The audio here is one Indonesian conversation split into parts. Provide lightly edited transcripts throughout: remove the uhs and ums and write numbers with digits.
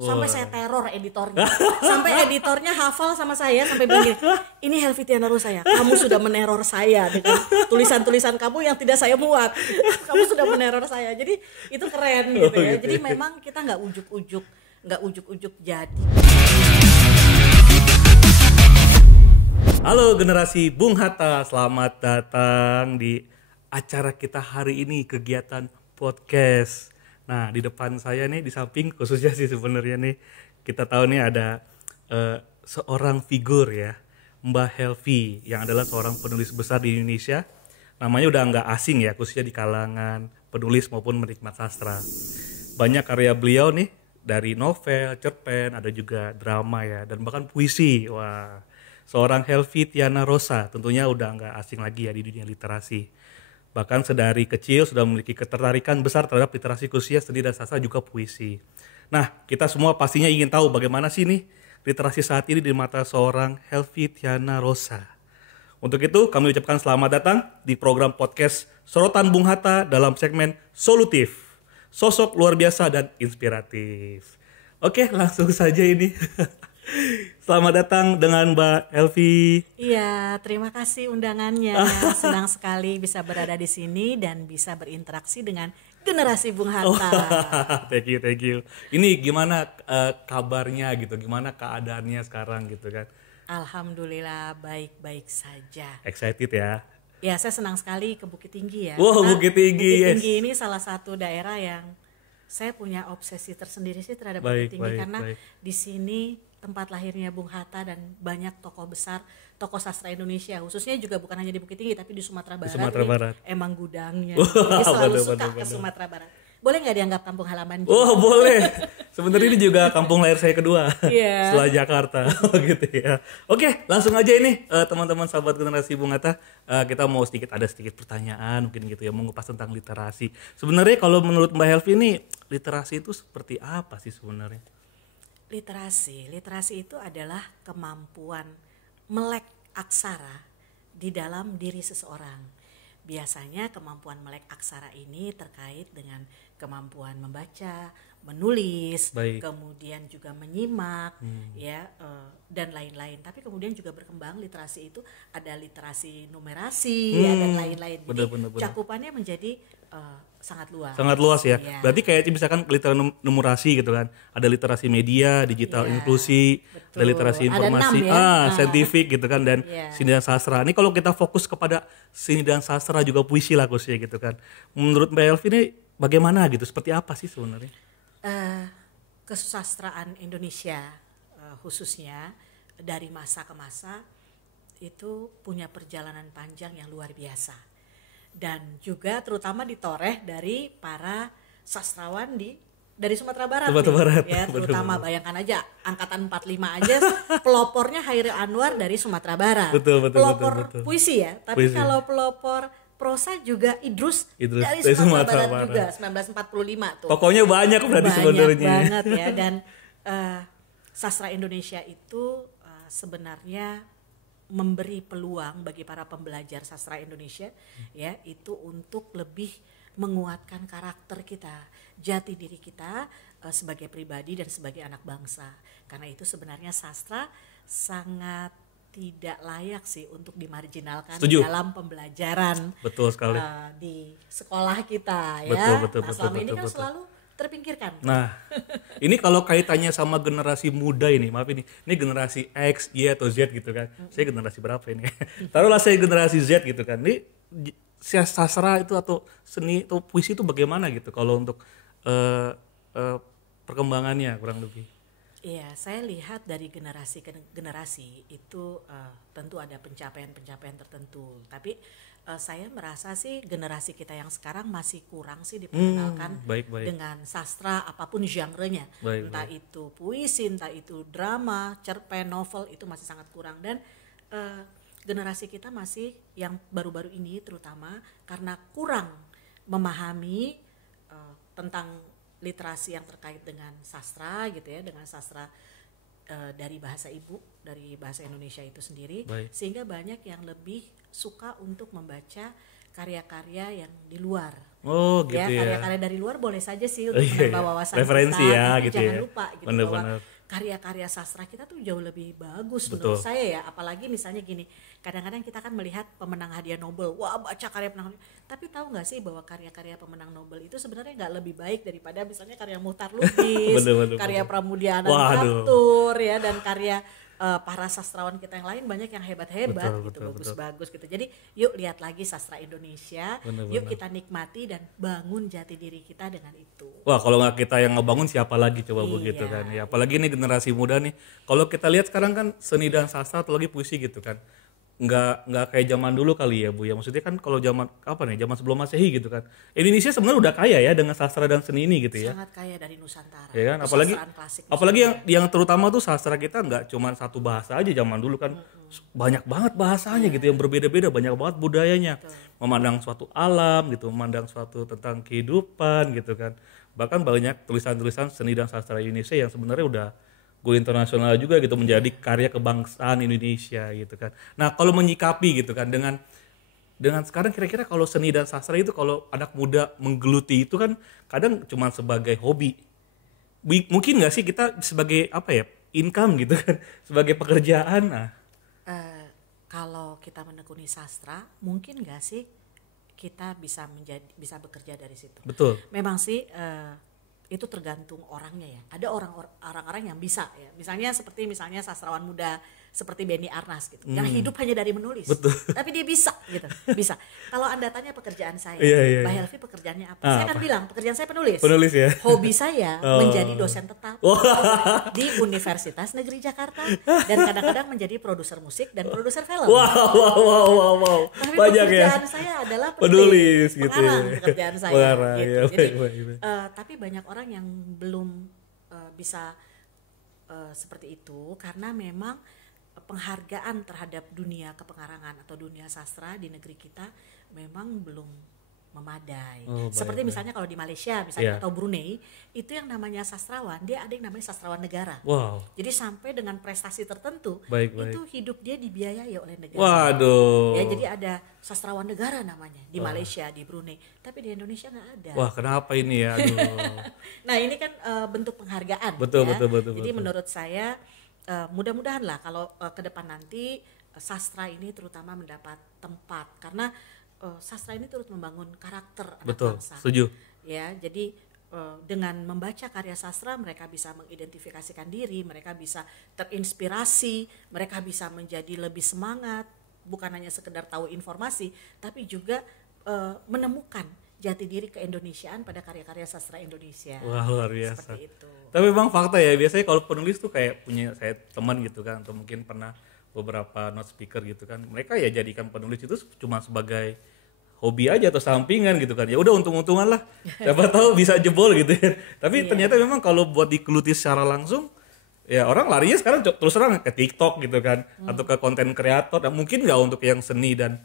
Sampai saya teror editornya. Sampai editornya hafal sama saya sampai bilang gini, ini Helvi Tiana Rosa ya, kamu sudah meneror saya dengan tulisan-tulisan kamu yang tidak saya muat. Kamu sudah meneror saya. Jadi itu keren gitu ya. Jadi memang kita nggak ujuk-ujuk jadi. Halo generasi Bung Hatta, selamat datang di acara kita hari ini, kegiatan podcast. Nah, di depan saya nih, di samping khususnya sih sebenarnya nih, kita tahu nih ada seorang figur ya, Mbak Helvi, yang adalah seorang penulis besar di Indonesia. Namanya udah nggak asing ya, khususnya di kalangan penulis maupun penikmat sastra. Banyak karya beliau nih, dari novel, cerpen, ada juga drama ya, dan bahkan puisi. Wah, seorang Helvi Tiana Rosa tentunya udah nggak asing lagi ya di dunia literasi. Bahkan sedari kecil sudah memiliki ketertarikan besar terhadap literasi khususnya seni dan sastra juga puisi. Nah, kita semua pastinya ingin tahu bagaimana sih nih literasi saat ini di mata seorang Helvi Tiana Rosa. Untuk itu kami ucapkan selamat datang di program podcast Sorotan Bung Hatta dalam segmen Solutif. Sosok luar biasa dan inspiratif. Oke, langsung saja ini. Selamat datang dengan Mbak Helvi. Iya, terima kasih undangannya. Senang sekali bisa berada di sini dan bisa berinteraksi dengan generasi Bung Hatta. Thank you. Ini gimana kabarnya gitu? Gimana keadaannya sekarang gitu kan? Alhamdulillah baik-baik saja. Excited ya? Ya, saya senang sekali ke Bukit Tinggi ya. Wow, Bukit Tinggi. Bukit Tinggi ini salah satu daerah yang saya punya obsesi tersendiri sih terhadap Bukit Tinggi karena di sini tempat lahirnya Bung Hatta dan banyak tokoh besar, tokoh sastra Indonesia, khususnya juga bukan hanya di Bukit Tinggi tapi di Sumatera Barat. Di Sumatera Barat. Emang gudangnya. Jadi selalu suka ke Sumatera Barat. Boleh nggak dianggap kampung halaman juga? Oh boleh. Sebenarnya ini juga kampung lahir saya kedua setelah Jakarta. Gitu ya. Oke, langsung aja ini teman-teman sahabat generasi Bung Hatta, kita mau ada sedikit pertanyaan mungkin gitu ya, mengupas tentang literasi. Sebenarnya kalau menurut Mbak Helvi ini literasi itu seperti apa sih sebenarnya? Literasi itu adalah kemampuan melek aksara di dalam diri seseorang. Biasanya kemampuan melek aksara ini terkait dengan kemampuan membaca, menulis, kemudian juga menyimak, dan lain-lain. Tapi kemudian juga berkembang literasi itu ada literasi numerasi dan lain-lain. Jadi cakupannya menjadi sangat luas. Sangat luas ya. Berarti kayak misalkan literasi numerasi gitu kan. Ada literasi media, digital inklusi, ada literasi informasi, saintifik gitu kan, dan seni dan sastra. Ini kalau kita fokus kepada seni dan sastra juga puisi lah khususnya gitu kan. Menurut Mbak Helvi ini bagaimana gitu? Seperti apa sih sebenarnya? Kesusastraan Indonesia khususnya dari masa ke masa itu punya perjalanan panjang yang luar biasa. Dan juga terutama ditoreh dari para sastrawan dari Sumatera Barat. Ya, terutama betul. Bayangkan aja angkatan 45 aja pelopornya Hairil Anwar dari Sumatera Barat. Pelopor puisi ya, tapi kalau pelopor prosa juga Idrus dari Sumatera Barat juga 1945 tuh. Pokoknya banyak berarti sebenarnya. Banget ya, dan sastra Indonesia itu sebenarnya memberi peluang bagi para pembelajar sastra Indonesia ya itu untuk lebih menguatkan karakter kita, jati diri kita sebagai pribadi dan sebagai anak bangsa. Karena itu sebenarnya sastra sangat tidak layak sih untuk dimarginalkan dalam pembelajaran. Betul sekali. Di sekolah kita ya. Betul, selama ini kan selalu terpinggirkan. Nah, ini kalau kaitannya sama generasi muda ini, maaf ini generasi X, Y atau Z gitu kan. Saya generasi berapa ini? Taruhlah saya generasi Z gitu kan. Ini sastra itu atau seni atau puisi itu bagaimana gitu kalau untuk perkembangannya kurang lebih? Iya, saya lihat dari generasi ke generasi itu tentu ada pencapaian-pencapaian tertentu. Tapi saya merasa sih generasi kita yang sekarang masih kurang sih diperkenalkan dengan sastra apapun genre-nya. Entah itu puisi, entah itu drama, cerpen, novel, itu masih sangat kurang. Dan generasi kita masih yang baru-baru ini terutama karena kurang memahami tentang literasi yang terkait dengan sastra gitu ya, dengan sastra dari bahasa ibu, dari bahasa Indonesia itu sendiri, sehingga banyak yang lebih suka untuk membaca karya-karya yang di luar. Oh gitu Ya, ya. karya-karya dari luar boleh saja sih Oh, untuk iya, menambah iya. wawasan Referensi kita, ya tapi gitu jangan ya. lupa gitu bahwa Bener-bener. karya-karya sastra kita tuh jauh lebih bagus Betul. menurut saya ya. Apalagi misalnya gini, kadang-kadang kita kan melihat pemenang hadiah Nobel, wah baca karya pemenang, tapi tahu nggak sih bahwa karya-karya pemenang Nobel itu sebenarnya nggak lebih baik daripada misalnya karya Muhtar Lubis, Bener-bener. karya Pramudia Waduh. Anantatur ya, dan karya para sastrawan kita yang lain banyak yang hebat-hebat Betul, gitu, betul, bagus-bagus gitu. Jadi yuk lihat lagi sastra Indonesia, Bener-bener. yuk kita nikmati dan bangun jati diri kita dengan itu. Wah, kalau nggak kita yang ngebangun siapa lagi coba Iya, begitu kan ya. Apalagi nih generasi muda nih. Kalau kita lihat sekarang kan seni dan sastra atau lagi puisi gitu kan. Nggak kayak zaman dulu kali ya Bu ya. Maksudnya kan kalau zaman apa nih? Zaman sebelum Masehi gitu kan. Indonesia sebenarnya udah kaya ya dengan sastra dan seni ini gitu ya. Sangat kaya dari Nusantara. Ya kan, Kesastraan klasik apalagi yang terutama tuh sastra kita nggak cuma satu bahasa aja zaman dulu kan. Banyak banget bahasanya gitu yang berbeda-beda, banyak banget budayanya. Memandang suatu alam gitu, memandang suatu tentang kehidupan gitu kan. Bahkan banyak tulisan-tulisan seni dan sastra Indonesia yang sebenarnya udah go internasional juga gitu, menjadi karya kebangsaan Indonesia gitu kan. Nah, kalau menyikapi gitu kan dengan sekarang kira-kira kalau seni dan sastra itu kalau anak muda menggeluti itu kan kadang cuma sebagai hobi. Mungkin nggak sih kita sebagai apa ya, income gitu kan, sebagai pekerjaan. Nah, Kalau kita menekuni sastra, mungkin nggak sih kita bisa bekerja dari situ? betul. Memang sih itu tergantung orangnya ya. Ada orang-orang yang bisa ya. Misalnya sastrawan muda seperti Benny Arnas gitu, yang hidup hanya dari menulis. Betul. Tapi dia bisa gitu, bisa. Kalau Anda tanya pekerjaan saya, Iya, Mbak iya. Helvi pekerjaannya apa? Saya akan bilang pekerjaan saya penulis. Penulis ya. Hobi saya menjadi dosen tetap di Universitas Negeri Jakarta dan kadang-kadang menjadi produser musik dan produser film. Wow. Tapi Banyak ya. pekerjaan saya adalah Penulis gitu ya. pengarang pekerjaan saya Pengarang, gitu. ya, Jadi baik. tapi banyak orang yang belum bisa seperti itu karena memang penghargaan terhadap dunia kepengarangan atau dunia sastra di negeri kita memang belum memadai. Oh, baik, Seperti baik. misalnya kalau di Malaysia misalnya Iya. atau Brunei, itu yang namanya sastrawan, dia ada yang namanya sastrawan negara. Wow. Jadi sampai dengan prestasi tertentu, Baik. itu hidup dia dibiayai oleh negara. Waduh. Ya, jadi ada sastrawan negara namanya di Malaysia, di Brunei, tapi di Indonesia nggak ada. Wah, kenapa ini ya? Aduh. Nah, ini kan bentuk penghargaan. Betul, ya. betul. Jadi menurut saya mudah-mudahan lah kalau ke depan nanti sastra ini terutama mendapat tempat karena sastra ini turut membangun karakter anak Betul, bangsa. setuju. Ya, jadi dengan membaca karya sastra mereka bisa mengidentifikasikan diri, mereka bisa terinspirasi, mereka bisa menjadi lebih semangat, bukan hanya sekedar tahu informasi, tapi juga menemukan jati diri keindonesiaan pada karya-karya sastra Indonesia. Wah, luar biasa. Seperti itu. Tapi memang fakta ya, biasanya kalau penulis tuh kayak punya saya teman gitu kan, atau mungkin pernah beberapa note speaker gitu kan, mereka ya jadikan penulis itu cuma sebagai hobi aja atau sampingan gitu kan, ya udah untung-untungan lah, siapa tahu bisa jebol gitu ya. Tapi ternyata memang kalau buat digeluti secara langsung, ya orang larinya sekarang terus terang ke TikTok gitu kan, atau ke konten kreator. Nah, mungkin nggak untuk yang seni dan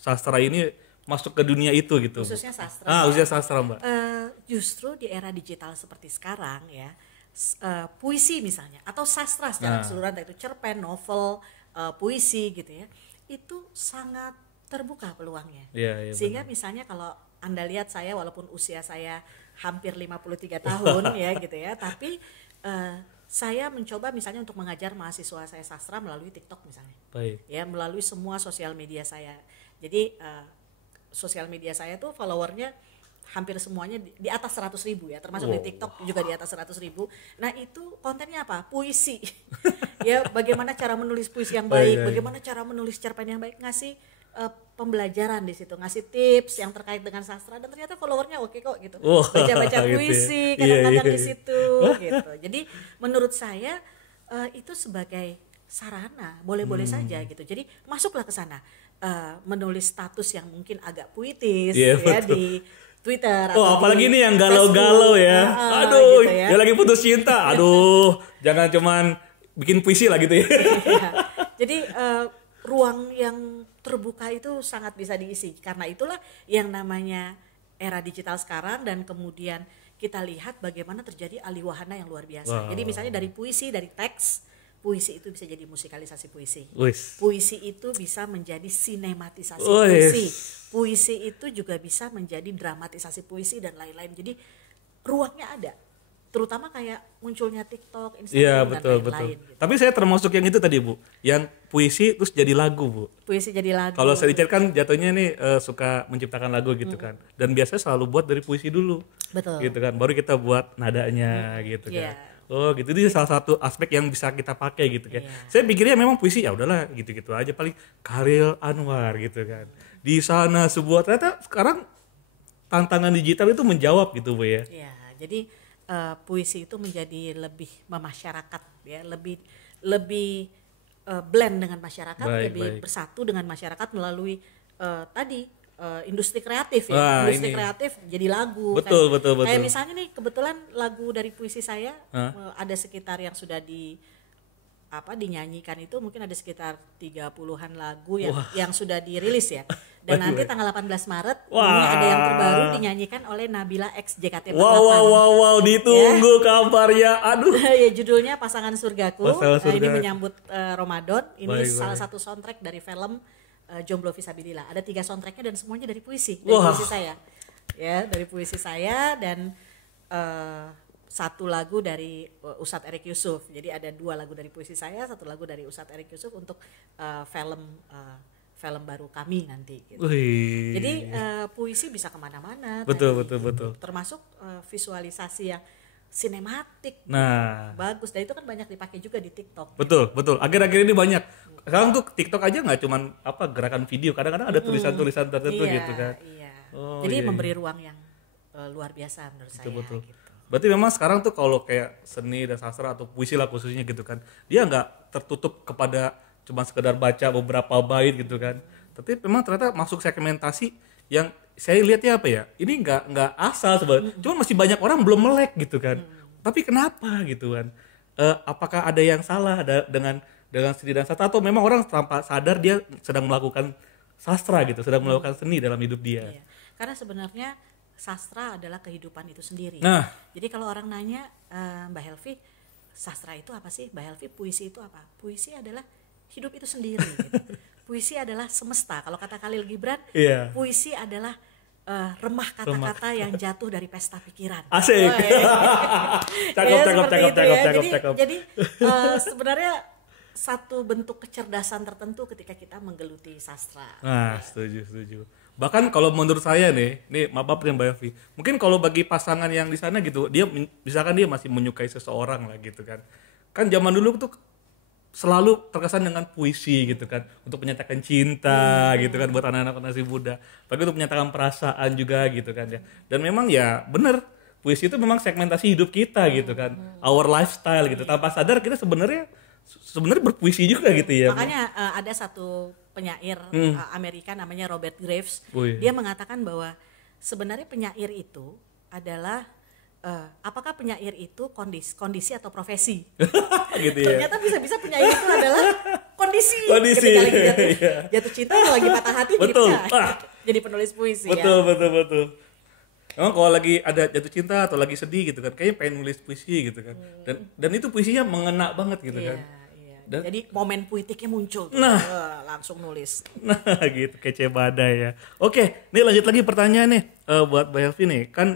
sastra ini masuk ke dunia itu gitu. Khususnya sastra. Khususnya sastra, Mbak. Justru di era digital seperti sekarang ya, puisi misalnya atau sastra secara keseluruhan, itu cerpen, novel, puisi gitu ya, itu sangat terbuka peluangnya. Iya, Sehingga misalnya kalau Anda lihat saya, walaupun usia saya hampir 53 tahun ya gitu ya, tapi saya mencoba misalnya untuk mengajar mahasiswa saya sastra melalui TikTok misalnya. Baik. Ya, melalui semua sosial media saya. Jadi sosial media saya tuh followernya hampir semuanya di atas 100.000 ya, termasuk di TikTok juga di atas 100.000. Nah, itu kontennya apa? Puisi. Ya, bagaimana cara menulis puisi yang baik, bagaimana cara menulis cerpen yang baik, ngasih pembelajaran di situ, ngasih tips yang terkait dengan sastra, dan ternyata followernya oke kok gitu. Baca-baca gitu ya. puisi Iya, kadang-kadang iya. di situ gitu. Jadi menurut saya itu sebagai sarana, boleh-boleh saja gitu. Jadi masuklah ke sana. Menulis status yang mungkin agak puitis Iya, ya betul. di Twitter Oh, atau apalagi di ini yang galau-galau Facebook. ya. Nah, Aduh, gitu ya. dia lagi putus cinta. Aduh, jangan cuman bikin puisi lah gitu ya. Ya. Jadi ruang yang terbuka itu sangat bisa diisi. Karena itulah yang namanya era digital sekarang, dan kemudian kita lihat bagaimana terjadi alih wahana yang luar biasa. Wow. Jadi misalnya dari puisi, dari teks puisi itu bisa jadi musikalisasi puisi. Wis. Puisi itu bisa menjadi sinematisasi Wis. puisi. Puisi itu juga bisa menjadi dramatisasi puisi dan lain-lain. Jadi ruangnya ada. Terutama kayak munculnya TikTok, Instagram Iya, dan betul. lain-lain. Gitu. Tapi saya termasuk yang itu tadi, Bu. Yang puisi terus jadi lagu, Bu. Puisi jadi lagu. Kalau saya Richard kan jatuhnya nih suka menciptakan lagu gitu kan. Dan biasanya selalu buat dari puisi dulu. Betul. Gitu kan. Baru kita buat nadanya gitu kan. Iya. Oh, gitu. Itu salah satu aspek yang bisa kita pakai gitu kan. Iya. Saya pikirnya memang puisi ya udahlah gitu-gitu aja, paling Khairil Anwar gitu kan. Di sana sebuah, ternyata sekarang tantangan digital itu menjawab gitu, Bu ya. Ya, jadi puisi itu menjadi lebih memasyarakat ya, lebih blend dengan masyarakat, Baik, lebih baik. bersatu dengan masyarakat melalui tadi industri kreatif ya. Wah, Industri ini. kreatif jadi lagu. Betul, betul. Kayak misalnya nih kebetulan lagu dari puisi saya ada sekitar yang sudah dinyanyikan itu mungkin ada sekitar 30-an lagu yang sudah dirilis ya. Dan nanti tanggal 18 Maret ini ada yang terbaru dinyanyikan oleh Nabila X JKT48. Wow, ditunggu kabarnya. Aduh. Ya, judulnya Pasangan Surgaku. Pasangan Surga. Ini menyambut Ramadan. Ini Baik, salah baik. satu soundtrack dari film Jomblo Visabilillah. Ada 3 soundtracknya dan semuanya dari puisi, puisi saya. Ya, dari puisi saya dan satu lagu dari Ustadz Erik Yusuf. Jadi ada 2 lagu dari puisi saya, 1 lagu dari Ustadz Erik Yusuf untuk film baru kami nanti. Gitu. Wih. Jadi puisi bisa kemana-mana. Betul. Termasuk visualisasi yang sinematik. Nah, Bagus. Dan itu kan banyak dipakai juga di TikTok. betul. Akhir-akhir ini banyak. Sekarang tuh TikTok aja nggak cuman gerakan video, kadang-kadang ada tulisan-tulisan tertentu gitu kan. Iya. Oh, Jadi iya. memberi ruang yang luar biasa menurut saya. Betul. Gitu. Berarti memang sekarang tuh kalau kayak seni dan sastra atau puisi lah khususnya gitu kan, dia nggak tertutup kepada cuma sekedar baca beberapa bait gitu kan. Tapi memang ternyata masuk segmentasi yang saya lihatnya apa ya? Ini nggak asal sebenarnya. Cuma masih banyak orang belum melek gitu kan. Tapi kenapa gitu kan? Apakah ada yang salah dengan seni dan sastra atau memang orang tanpa sadar dia sedang melakukan sastra gitu, sedang melakukan seni dalam hidup dia. Iya. Karena sebenarnya sastra adalah kehidupan itu sendiri. Nah. Jadi kalau orang nanya Mbak Helvi, sastra itu apa sih? Mbak Helvi, puisi itu apa? Puisi adalah hidup itu sendiri. Gitu. Puisi adalah semesta. Kalau kata Khalil Gibran, Iya. puisi adalah remah kata-kata yang jatuh dari pesta pikiran. Asik. Cakep. Jadi sebenarnya satu bentuk kecerdasan tertentu ketika kita menggeluti sastra. Nah, setuju. Bahkan kalau menurut saya nih maaf nih Mbak Yofi, mungkin kalau bagi pasangan yang di sana gitu, misalkan dia masih menyukai seseorang lah gitu kan. Kan zaman dulu tuh selalu terkesan dengan puisi gitu kan, untuk menyatakan cinta gitu kan buat anak-anak generasi muda. Bagi untuk menyatakan perasaan juga gitu kan ya. Dan memang ya benar, puisi itu memang segmentasi hidup kita gitu kan. Our lifestyle gitu. Tanpa sadar kita sebenarnya berpuisi juga gitu ya. Makanya ada satu penyair Amerika namanya Robert Graves. Wih. Dia mengatakan bahwa sebenarnya penyair itu adalah apakah penyair itu kondisi atau profesi? Gitu ya. Ternyata bisa-bisa penyair itu adalah kondisi. Kondisi. Ketika lagi Iya. jatuh cinta atau lagi patah hati Betul. jadi penulis puisi Betul. ya. Emang kalau lagi ada jatuh cinta atau lagi sedih gitu kan, kayaknya pengen nulis puisi gitu kan. Dan itu puisinya mengena banget gitu kan. Iya. Dan- Jadi momen puitiknya muncul. Tuh. Nah. Langsung nulis. Nah gitu, kece badai ya. Oke, nih lanjut lagi pertanyaan nih buat Mbak Helvi nih. Kan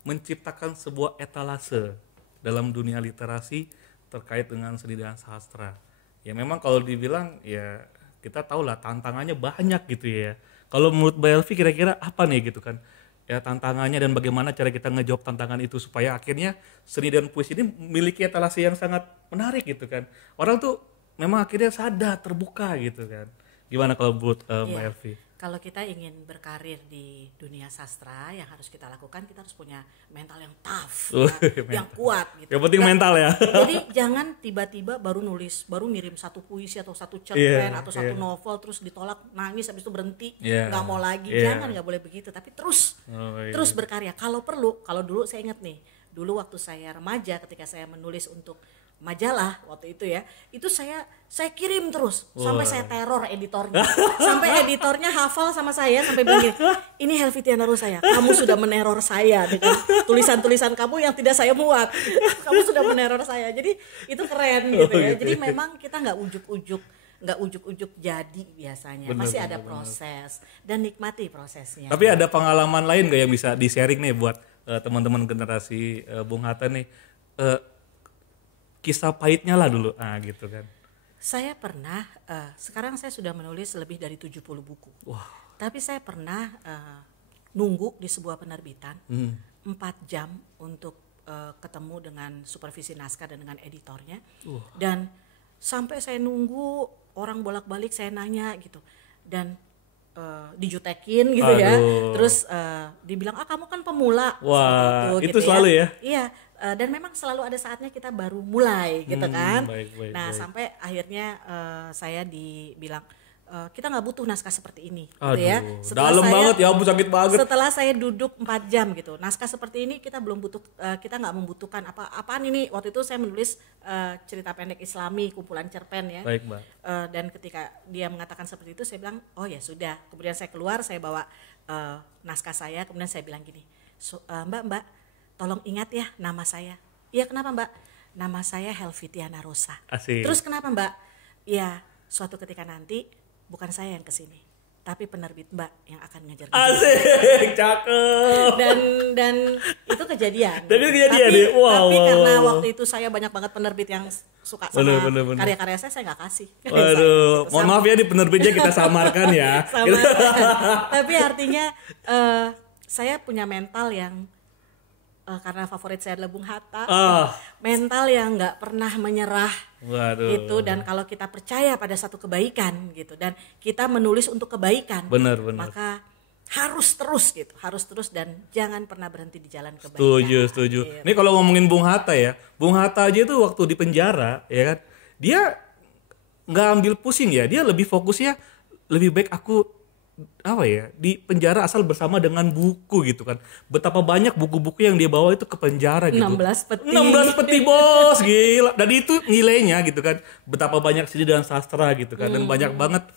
menciptakan sebuah etalase dalam dunia literasi terkait dengan seni dan sastra. Ya memang kalau dibilang ya kita tahu lah tantangannya banyak gitu ya. Kalau menurut Mbak Helvi kira-kira apa nih gitu kan? Ya tantangannya dan bagaimana cara kita ngejawab tantangan itu supaya akhirnya seni dan puisi ini memiliki etalase yang sangat menarik gitu kan. Orang tuh memang akhirnya sadar, terbuka gitu kan. Gimana kalau menurut Mbak Iya. Helvi? Kalau kita ingin berkarir di dunia sastra, yang harus kita lakukan, kita harus punya mental yang tough, yang kuat. Gitu. Yang penting mental ya. Jadi jangan tiba-tiba baru ngirim satu puisi atau satu cerpen atau satu novel terus ditolak, nangis habis itu berhenti, nggak mau lagi. Jangan, nggak boleh begitu. Tapi terus berkarya. Kalau perlu, kalau dulu saya ingat nih, dulu waktu saya remaja ketika saya menulis untuk majalah waktu itu ya, itu saya kirim terus sampai saya teror editornya, sampai editornya hafal sama saya sampai bilang gini, ini Helvitiana Rosa ya, kamu sudah meneror saya dengan tulisan-tulisan kamu yang tidak saya muat, kamu sudah meneror saya. Jadi itu keren gitu ya. Jadi memang kita nggak ujuk-ujuk jadi biasanya, masih ada proses dan nikmati prosesnya. Tapi ada pengalaman lain gak yang bisa di-sharing nih buat teman-teman generasi Bung Hatta nih, kisah pahitnya lah dulu, gitu kan. Saya pernah, sekarang saya sudah menulis lebih dari 70 buku. Wow. Tapi saya pernah nunggu di sebuah penerbitan 4 jam untuk ketemu dengan supervisi naskah dan dengan editornya. Dan sampai saya nunggu, orang bolak-balik saya nanya gitu. Dan dijutekin gitu. Aduh. Ya. Terus dibilang, kamu kan pemula. Wah, itu gitu selalu ya? Iya. Dan memang selalu ada saatnya kita baru mulai gitu kan. Baik. Sampai akhirnya saya dibilang kita nggak butuh naskah seperti ini. Aduh, gitu ya. Dalam banget ya, ampun sakit banget. Setelah saya duduk 4 jam gitu, naskah seperti ini kita belum butuh, kita nggak membutuhkan apaan ini. Waktu itu saya menulis cerita pendek Islami, kumpulan cerpen ya. Baik, Mbak. Dan ketika dia mengatakan seperti itu, saya bilang oh ya sudah. Kemudian saya keluar, saya bawa naskah saya, kemudian saya bilang gini, Mbak, tolong ingat ya nama saya. Iya kenapa Mbak? Nama saya Helvitiana Rosa. Asik. Terus kenapa Mbak? Ya suatu ketika nanti bukan saya yang kesini, tapi penerbit Mbak yang akan ngajar. Asik, cakep. Dan itu kejadian. Dan itu kejadian deh. Tapi karena waktu itu saya banyak banget penerbit yang suka sama karya-karya saya nggak kasih. Waduh, mohon maaf ya di penerbitnya kita samarkan ya. Tapi artinya saya punya mental yang karena favorit saya adalah Bung Hatta, mental yang nggak pernah menyerah. Waduh. Itu dan kalau kita percaya pada satu kebaikan gitu dan kita menulis untuk kebaikan, benar. Maka harus terus dan jangan pernah berhenti di jalan kebaikan. Setuju. Gitu. Ini kalau ngomongin Bung Hatta ya, Bung Hatta aja itu waktu di penjara ya kan, dia nggak ambil pusing ya, dia lebih fokusnya lebih baik aku di penjara asal bersama dengan buku gitu kan. Betapa banyak buku-buku yang dia bawa itu ke penjara gitu. 16 peti bos, gila. Dan itu nilainya gitu kan. Betapa banyak seni dan sastra gitu kan. Dan banyak banget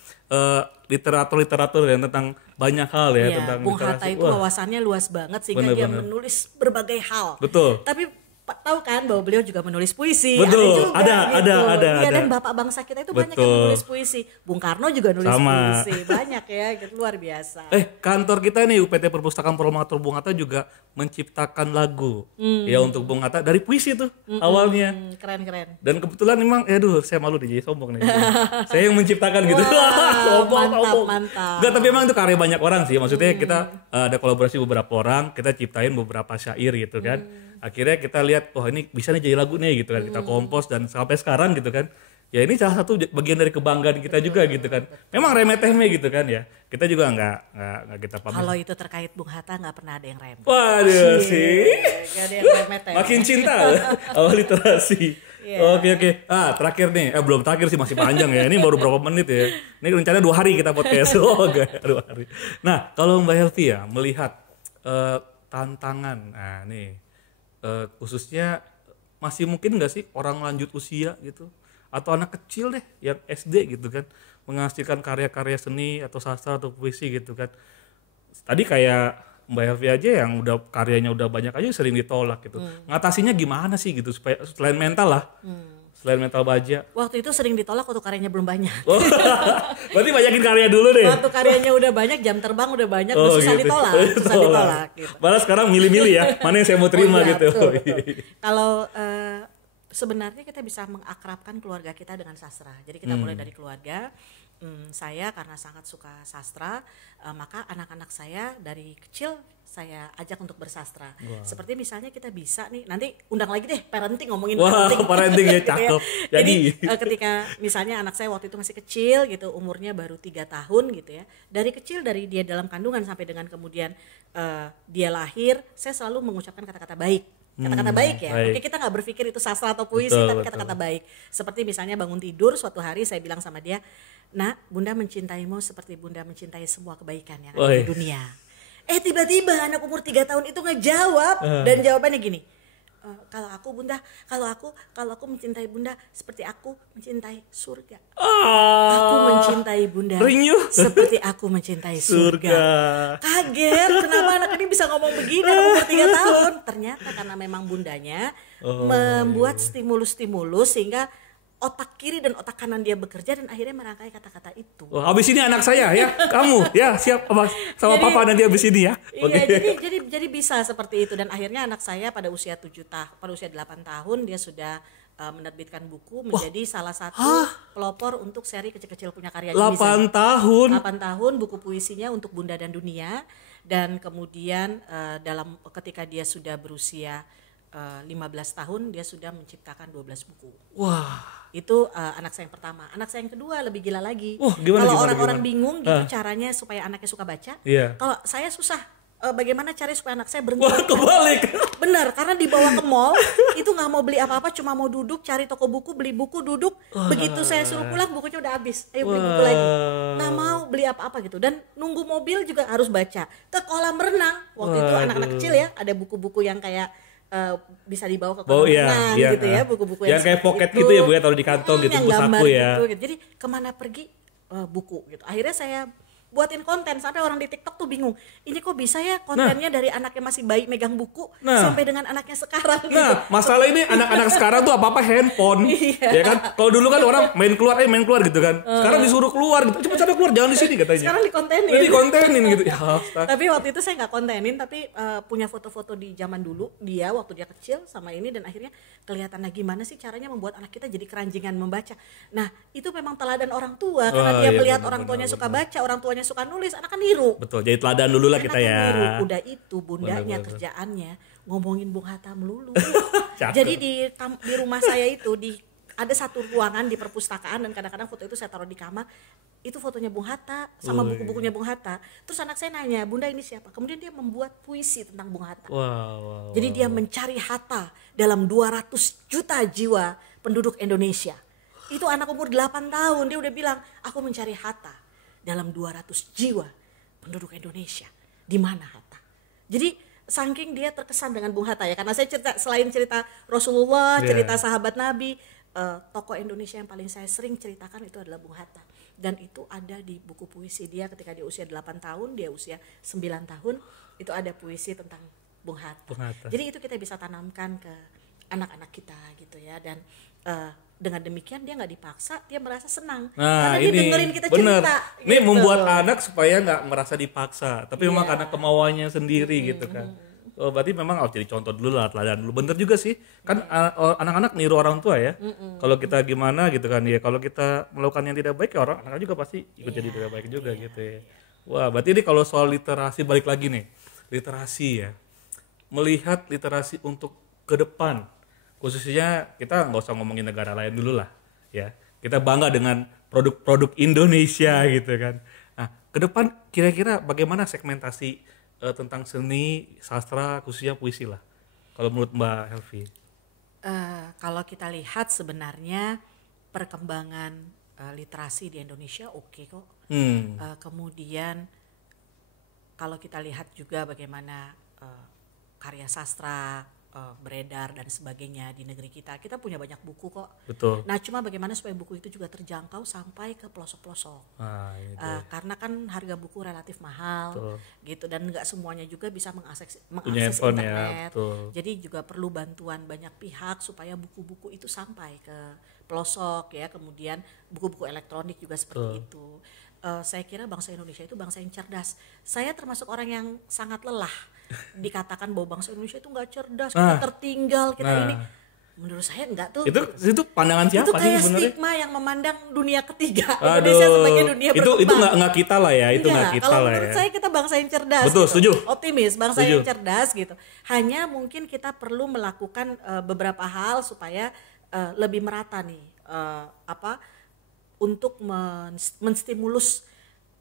literatur yang tentang banyak hal ya. Tentang Bung Hatta itu wawasannya luas banget sehingga dia menulis berbagai hal. Betul. Tapi tahu kan bahwa beliau juga menulis puisi. Betul, ada. Iya, dan bapak bangsa kita itu banyak yang menulis puisi. Bung Karno juga nulis puisi, banyak ya, gitu, luar biasa. Kantor kita nih UPT Perpustakaan Promotor Bung Hatta juga menciptakan lagu ya untuk Bung Hatta dari puisi tuh awalnya. Keren. Dan kebetulan memang, saya malu nih jadi sombong nih. Saya yang menciptakan gitu. Mantap. Enggak, tapi memang itu karya banyak orang sih. Maksudnya kita ada kolaborasi beberapa orang, kita ciptain beberapa syair gitu kan. Akhirnya kita lihat, ini bisa nih jadi lagu nih gitu kan. Kita kompos dan sampai sekarang gitu kan. Ya ini salah satu bagian dari kebanggaan kita juga gitu kan. Memang remeh-temeh gitu kan ya. Kita juga nggak kita pamit. Kalau itu terkait Bung Hatta nggak pernah ada yang remeh. Waduh sih. Gak ada yang remeh-temeh. Makin cinta awal literasi. Oke. Terakhir nih. Belum terakhir sih, masih panjang ya. Ini baru berapa menit ya. Ini rencana 2 hari kita podcast. 2 hari. Nah, kalau Mbak Helvi ya melihat tantangan. Nah, nih khususnya masih mungkin nggak sih orang lanjut usia gitu atau anak kecil deh yang SD gitu kan menghasilkan karya-karya seni atau sastra atau puisi gitu kan. Tadi kayak Mbak Helvi aja yang udah karyanya udah banyak aja sering ditolak gitu. Ngatasinya gimana sih gitu supaya selain mental lah. Selain mental baja. Waktu itu sering ditolak waktu karyanya belum banyak. Berarti banyakin karya dulu deh. Waktu karyanya udah banyak, jam terbang udah banyak, susah gitu. ditolak. Gitu. Malah sekarang milih-milih ya, mana yang saya mau terima gitu. Kalau sebenarnya kita bisa mengakrabkan keluarga kita dengan sastra. Jadi kita mulai dari keluarga. Saya karena sangat suka sastra, maka anak-anak saya dari kecil saya ajak untuk bersastra. Seperti misalnya kita bisa nih, nanti undang lagi deh parenting, ngomongin parenting ya, cakep. Jadi ketika misalnya anak saya waktu itu masih kecil gitu, umurnya baru 3 tahun gitu ya. Dari kecil, dari dia dalam kandungan sampai dengan kemudian dia lahir, saya selalu mengucapkan kata-kata baik. Kata-kata baik ya. Oke, kita nggak berpikir itu sastra atau puisi, tapi kata-kata baik. Seperti misalnya bangun tidur suatu hari saya bilang sama dia, "Nak, Bunda mencintaimu seperti Bunda mencintai semua kebaikan yang ada di dunia." Tiba-tiba anak umur 3 tahun itu ngejawab dan jawabannya gini, kalau aku mencintai Bunda seperti aku mencintai surga. Aku mencintai Bunda seperti aku mencintai surga. Kaget, kenapa anak ini bisa ngomong begini umur 3 tahun? Ternyata karena memang bundanya membuat stimulus-stimulus sehingga otak kiri dan otak kanan dia bekerja dan akhirnya merangkai kata-kata itu. Wah, habis ini anak saya ya, kamu ya siap sama Jadi- papa nanti habis ini ya. Iya, jadi bisa seperti itu dan akhirnya anak saya pada usia 8 tahun dia sudah menerbitkan buku menjadi salah satu pelopor untuk seri kecil-kecil punya karya 8 tahun. 8 tahun buku puisinya untuk Bunda dan Dunia dan kemudian ketika dia sudah berusia 15 tahun dia sudah menciptakan 12 buku. Wah. Itu anak saya yang pertama. Anak saya yang kedua lebih gila lagi. Gimana? Kalau orang-orang bingung gitu caranya supaya anaknya suka baca. Iya. Kalau saya susah bagaimana cara supaya anak saya berhenti. Wah, kebalik. Bener, karena dibawa ke mall itu nggak mau beli apa-apa, cuma mau duduk cari toko buku, beli buku, duduk. Begitu saya suruh pulang bukunya udah habis. Ayo beli buku lagi. Nggak mau beli apa-apa gitu. Dan nunggu mobil juga harus baca. Ke kolam renang waktu itu anak-anak kecil ya ada buku-buku yang kayak bisa dibawa ke kolam renang gitu ya, buku-buku yang kayak pocket gitu ya Bu ya, taruh di kantong gitu, yang buku gambar saku ya. gitu. Jadi kemana pergi buku gitu. Akhirnya saya buatin konten sampai orang di TikTok tuh bingung. Ini kok bisa ya kontennya dari anaknya masih bayi megang buku sampai dengan anaknya sekarang gitu. Nah, masalah ini anak-anak sekarang tuh apa-apa handphone. Ya kan? Kalau dulu kan orang main keluar gitu kan. Sekarang disuruh keluar gitu. Cepet sampai keluar, jangan di sini katanya. Sekarang dikontenin. Jadi dikontenin gitu. Ya, Tapi waktu itu saya nggak kontenin, tapi punya foto-foto di zaman dulu dia waktu dia kecil sama ini dan akhirnya kelihatannya gimana sih caranya membuat anak kita jadi keranjingan membaca. Nah itu memang teladan orang tua karena dia melihat orang tuanya suka baca, orang tuanya suka nulis, anak kan niru. Betul, jadi teladan dulu lah kita Anak kan ya. niru. Udah itu bundanya kerjaannya ngomongin Bung Hatta melulu. Cakep. Jadi di rumah saya itu ada satu ruangan di perpustakaan dan kadang-kadang foto itu saya taruh di kamar. Itu fotonya Bung Hatta sama buku-bukunya Bung Hatta. Terus anak saya nanya, Bunda ini siapa? Kemudian dia membuat puisi tentang Bung Hatta. Wow. Jadi dia mencari Hatta dalam 200 juta jiwa penduduk Indonesia. Itu anak umur 8 tahun dia udah bilang, aku mencari Hatta dalam 200 jiwa penduduk Indonesia. Di mana Hatta? Jadi saking dia terkesan dengan Bung Hatta ya, karena saya selain cerita Rasulullah, cerita sahabat Nabi, tokoh Indonesia yang paling saya sering ceritakan itu adalah Bung Hatta. Dan itu ada di buku puisi dia ketika dia usia 8 tahun, dia usia 9 tahun, itu ada puisi tentang Bung Hatta. Jadi itu kita bisa tanamkan ke anak-anak kita gitu ya. Dan dengan demikian dia nggak dipaksa, dia merasa senang karena dia dengerin kita cerita. Ini gitu. Membuat anak supaya nggak merasa dipaksa, tapi memang karena kemauannya sendiri gitu kan. Oh, berarti memang harus jadi contoh dulu lah, teladan dulu. Bener juga sih, kan anak-anak niru orang tua ya. Kalau kita gimana gitu kan ya, kalau kita melakukan yang tidak baik ya anak juga pasti ikut jadi tidak baik juga gitu ya. Wah, berarti ini kalau soal literasi balik lagi nih, literasi ya. Melihat literasi untuk ke depan, khususnya kita nggak usah ngomongin negara lain dulu lah ya. Kita bangga dengan produk-produk Indonesia gitu kan. Nah, ke depan kira-kira bagaimana segmentasi tentang seni, sastra, khususnya puisi lah. Kalau menurut Mbak Helvi? Kalau kita lihat sebenarnya perkembangan literasi di Indonesia oke kok. Kemudian kalau kita lihat juga bagaimana karya sastra beredar dan sebagainya di negeri kita punya banyak buku kok. Betul. Nah cuma bagaimana supaya buku itu juga terjangkau sampai ke pelosok-pelosok. Karena kan harga buku relatif mahal. Betul. Gitu dan nggak semuanya juga bisa mengakses internet. Ya, jadi juga perlu bantuan banyak pihak supaya buku-buku itu sampai ke pelosok ya. Kemudian buku-buku elektronik juga seperti itu. Saya kira bangsa Indonesia itu bangsa yang cerdas. Saya termasuk orang yang sangat lelah dikatakan bahwa bangsa Indonesia itu nggak cerdas, kita tertinggal, kita ini. Menurut saya enggak tuh. Itu pandangan siapa itu sih kayak sebenarnya? stigma yang memandang dunia ketiga. Indonesia sebagai dunia berkembang. Itu nggak kita lah ya, itu nggak kita kalau lah menurut ya. saya kita bangsa yang cerdas. Betul, gitu. setuju. Optimis, bangsa yang cerdas gitu. Hanya mungkin kita perlu melakukan beberapa hal supaya lebih merata nih, untuk menstimulus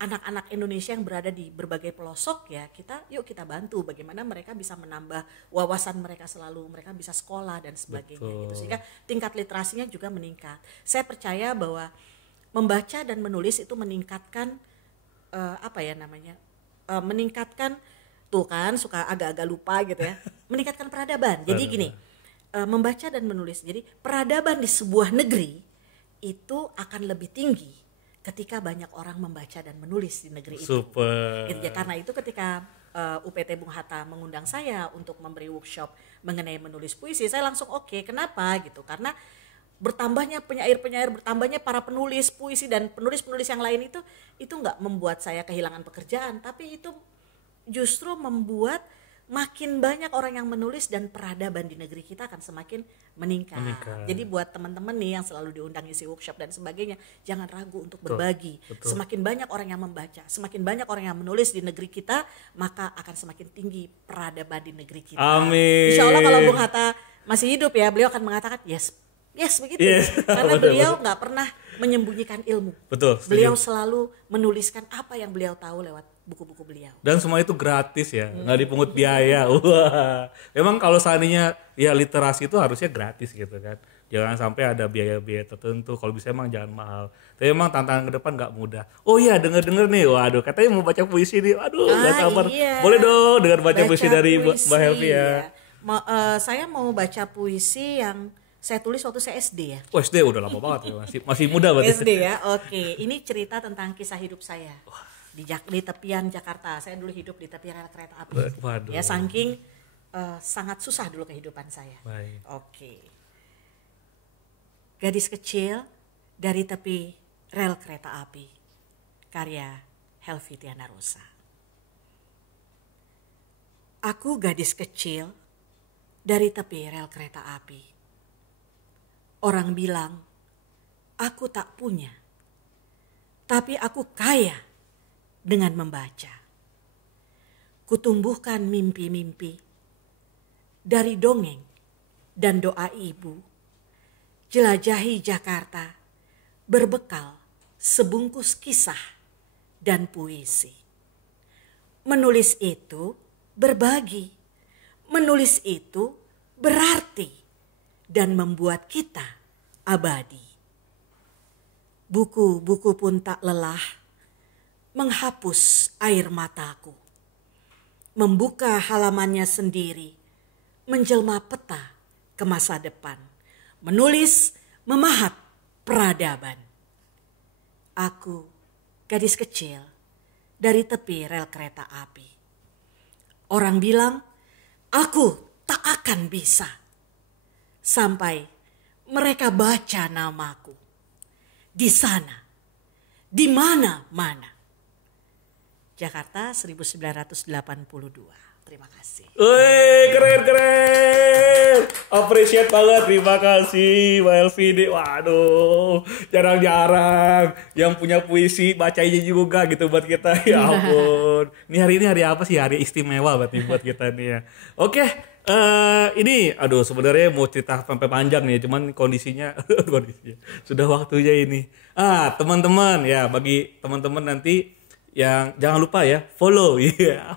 anak-anak Indonesia yang berada di berbagai pelosok ya, yuk kita bantu bagaimana mereka bisa menambah wawasan mereka selalu, mereka bisa sekolah dan sebagainya gitu sehingga tingkat literasinya juga meningkat. Saya percaya bahwa membaca dan menulis itu meningkatkan meningkatkan tuh kan suka agak-agak lupa gitu ya, meningkatkan peradaban. Jadi gini, membaca dan menulis. Jadi peradaban di sebuah negeri itu akan lebih tinggi ketika banyak orang membaca dan menulis di negeri itu. Super. Gitu ya, karena itu ketika UPT Bung Hatta mengundang saya untuk memberi workshop mengenai menulis puisi, saya langsung oke. Kenapa gitu? Karena bertambahnya penyair-penyair, bertambahnya para penulis puisi dan penulis-penulis yang lain itu nggak membuat saya kehilangan pekerjaan, tapi itu justru membuat makin banyak orang yang menulis dan peradaban di negeri kita akan semakin meningkat. Jadi buat teman-teman nih yang selalu diundang isi workshop dan sebagainya, jangan ragu untuk berbagi. Betul. Semakin banyak orang yang membaca, semakin banyak orang yang menulis di negeri kita, maka akan semakin tinggi peradaban di negeri kita. Amin. Insya Allah kalau Bung Hatta masih hidup ya, beliau akan mengatakan yes begitu. Yes. Karena beliau nggak pernah menyembunyikan ilmu. Betul. Beliau selalu menuliskan apa yang beliau tahu lewat buku-buku beliau. Dan semua itu gratis ya, nggak dipungut biaya. Wah, memang kalau seandainya ya literasi itu harusnya gratis gitu kan. Jangan sampai ada biaya-biaya tertentu. Kalau bisa emang jangan mahal. Tapi emang tantangan ke depan nggak mudah. Oh iya, denger nih, waduh katanya mau baca puisi nih. Aduh, nggak sabar. Iya. Boleh dong dengar baca puisi dari Mbak Helvi ya. Saya mau baca puisi yang saya tulis waktu saya SD ya. Oh SD udah lama banget ya, masih muda berarti. SD ya, oke. Ini cerita tentang kisah hidup saya. Di tepian Jakarta. Saya dulu hidup di tepian rel kereta api. Waduh. Ya saking sangat susah dulu kehidupan saya. Baik. Oke. Gadis kecil dari tepi rel kereta api. Karya Helvi Tiana Rosa. Aku gadis kecil dari tepi rel kereta api. Orang bilang aku tak punya. Tapi aku kaya dengan membaca. Kutumbuhkan mimpi-mimpi dari dongeng dan doa ibu. Jelajahi Jakarta berbekal sebungkus kisah dan puisi. Menulis itu berbagi. Menulis itu berarti dan membuat kita abadi. Buku-buku pun tak lelah menghapus air mataku. Membuka halamannya sendiri, menjelma peta ke masa depan. Menulis, memahat peradaban. Aku, gadis kecil, dari tepi rel kereta api. Orang bilang, aku tak akan bisa. Sampai mereka baca namaku. Di sana, di mana-mana. Jakarta 1982. Terima kasih. Wih, keren. Appreciate banget, terima kasih Mbak Helvi. Waduh, jarang-jarang yang punya puisi bacainnya juga gitu buat kita. Ya ampun. Ini hari apa sih? Hari istimewa berarti buat kita nih ya. Oke, ini aduh sebenarnya mau cerita sampai panjang nih, cuman kondisinya sudah waktunya ini. Teman-teman ya, bagi teman-teman nanti yang jangan lupa ya follow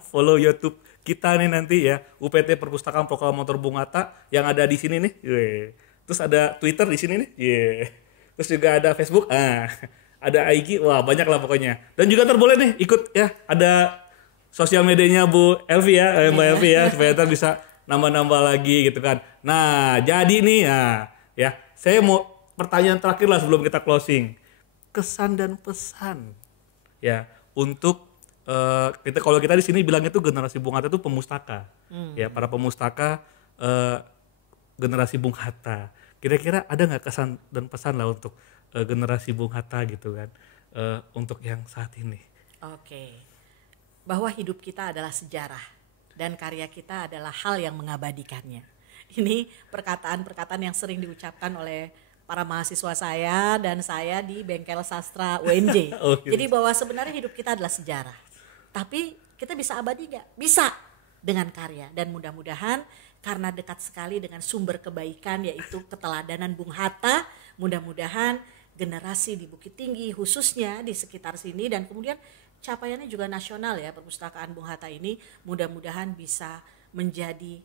follow YouTube kita nih nanti ya, UPT Perpustakaan Proklamator Bung Hatta yang ada di sini nih. Terus ada Twitter di sini nih. Terus juga ada Facebook, ada IG, wah banyak lah pokoknya. Dan juga ntar boleh nih ikut ya, ada sosial medianya Bu Helvi ya, Mbak Helvi ya, supaya ntar bisa nambah-nambah lagi gitu kan. Nah jadi nih ya, saya mau pertanyaan terakhir lah sebelum kita closing. Kesan dan pesan ya untuk kalau kita di sini bilangnya tuh generasi Bung Hatta itu pemustaka. Ya, para pemustaka generasi Bung Hatta. Kira-kira ada nggak kesan dan pesan lah untuk generasi Bung Hatta gitu kan, untuk yang saat ini? Oke. Bahwa hidup kita adalah sejarah dan karya kita adalah hal yang mengabadikannya. Ini perkataan-perkataan yang sering diucapkan oleh para mahasiswa saya dan saya di Bengkel Sastra UNJ. Jadi bahwa sebenarnya hidup kita adalah sejarah. Tapi kita bisa abadi gak? Bisa dengan karya. Dan mudah-mudahan karena dekat sekali dengan sumber kebaikan yaitu keteladanan Bung Hatta, mudah-mudahan generasi di Bukit Tinggi khususnya di sekitar sini dan kemudian capaiannya juga nasional ya, Perpustakaan Bung Hatta ini mudah-mudahan bisa menjadi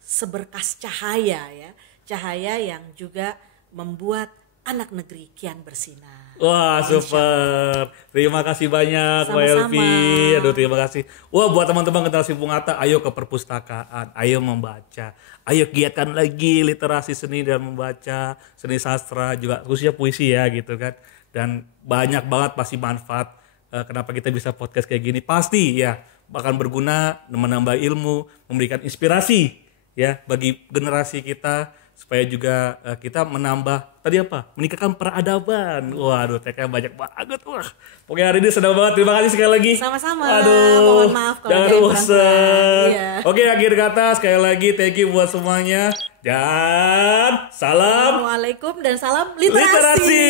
seberkas cahaya ya. Cahaya yang juga membuat anak negeri kian bersinar. Wah, super. Terima kasih banyak, Mbak Sama-sama. Elvi. Aduh, terima kasih. Wah, buat teman-teman generasi Bungata, ayo ke perpustakaan, ayo membaca. Ayo giatkan lagi literasi seni dan membaca, seni sastra juga khususnya puisi ya gitu kan. Dan banyak banget pasti manfaat kenapa kita bisa podcast kayak gini. Pasti ya bahkan berguna, menambah ilmu, memberikan inspirasi ya bagi generasi kita supaya juga kita menambah tadi apa meningkatkan peradaban. Waduh, TK banyak banget. Wah, pokoknya hari ini senang banget. Terima kasih sekali lagi. Sama-sama. Aduh, Mohon maaf kalau jangan ada yang bosan. kurang-kurang. Iya. Oke, akhir kata sekali lagi thank you buat semuanya dan salam Assalamualaikum dan salam literasi. literasi.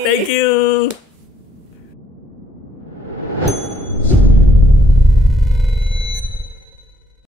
Thank you.